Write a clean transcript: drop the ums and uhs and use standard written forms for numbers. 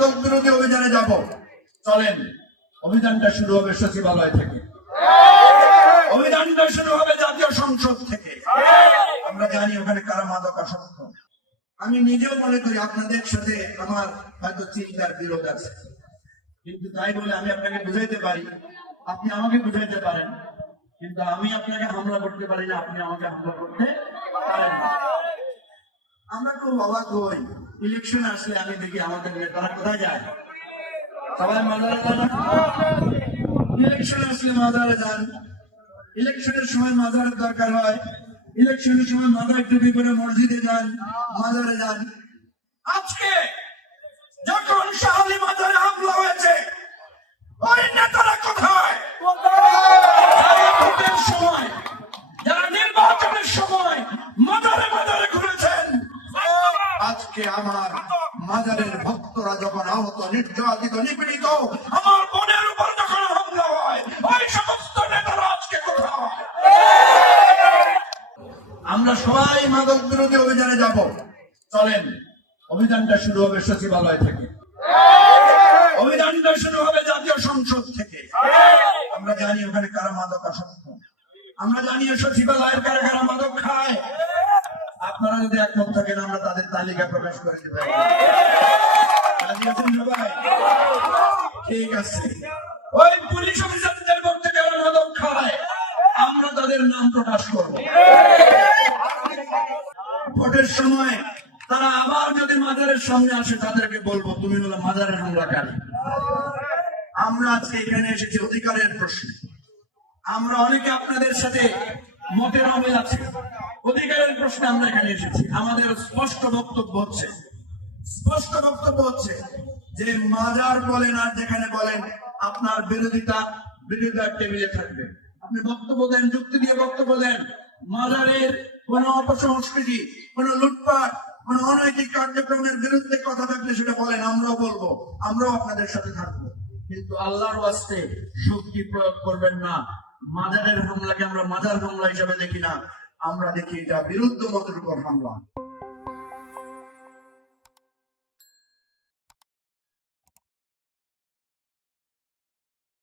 মাদক বিরোধী অভিযানে যাব। চলেন, অভিযানটা শুরু হবে সচিবালয় থেকে, অভিযানটা শুরু হবে জাতীয় সংসদ থেকে। আমরা জানি ওখানে কারা মাদক আসক্ত। আমি নিজেও মনে করি আপনাদের সাথে আমার হয়তো চিন্তার বিরোধ আছে, কিন্তু তাই বলে আমি আপনাকে বুঝাইতে পারি, আপনি আমাকে বুঝাইতে পারেন, কিন্তু আমি আপনাকে হামলা করতে পারি না, আপনি আমাকে হামলা করতে পারেন না। আমরা খুব অবাক হই, ইলেকশন আসলে আমি দেখি আমাদের নেতারা কোথায় যায়, সবাই মাজারে যান। ইলেকশন আসলে মাজারে যান, ইলেকশনের সময় মাজারের দরকার হয়, ইলেকশনের সময় মাথায় টুপি করে মসজিদে যান, মাজারে যান। আজকে যখন শাহলী মাজারে হামলা হয়েছে, ওই নেতারা কোথায়? ভোটের সময়, যারা নির্বাচনের সময় মাজারে মাজারে ঘুরেছেন, আজকে আমার মাজারের ভক্তরা যখন আহত, নির্যাতিত, নিপীড়িত, আমার বোনের উপর যখন হামলা হয়, ওই সমস্ত নেতারা আজকে কোথায়? আমরা সবাই মাদক বিরোধী অভিযানে যাব। চলেন, অভিযানটা শুরু হবে সচিবালয় থেকে, অভিযানটা শুরু হবে জাতীয় সংসদ থেকে। আমরা জানি ওখানে কারা মাদক আসক্ত, আমরা জানি সচিবালয়ের কারা কারা মাদক খায়। আপনারা যদি একমত থাকেন, আমরা তাদের তালিকা প্রকাশ করে দেব। ঠিক আছে, ওই পুলিশ অফিসারদের মধ্যে যারা মাদক খায়, আমরা তাদের নাম প্রকাশ করব। ভোটের সময় তারা আবার যদি মাজারের সামনে আসে, তাদেরকে বলবো তুমি হলো মাজারের হামলাকারী। আমরা আজকে এখানে এসেছি অধিকারের প্রশ্নে। আমরা অনেকে আপনাদের সাথে মতের অমিল আছে, অধিকারের প্রশ্নে আমরা এখানে এসেছি। আমাদের স্পষ্ট বক্তব্য হচ্ছে যে মাজার বলেন আর যেখানে বলেন, আপনার বিরোধিতার টেবিলে থাকবে। আপনি বক্তব্য দেন, যুক্তি দিয়ে বক্তব্য দেন। মাজারের কোন অপসংস্কৃতি, কোন লুটপাট, কোন অনৈতিক কার্যক্রমের বিরুদ্ধে কথা থাকলে সেটা বলেন, আমরাও বলবো, আমরাও আপনাদের সাথে থাকবো। কিন্তু আল্লাহর ওয়াস্তে শক্তি প্রয়োগ করবেন না। মাজারের হামলাকে আমরা মাজার হামলা হিসাবে দেখি না, আমরা দেখি এটা বিরুদ্ধ মতের উপর হামলা।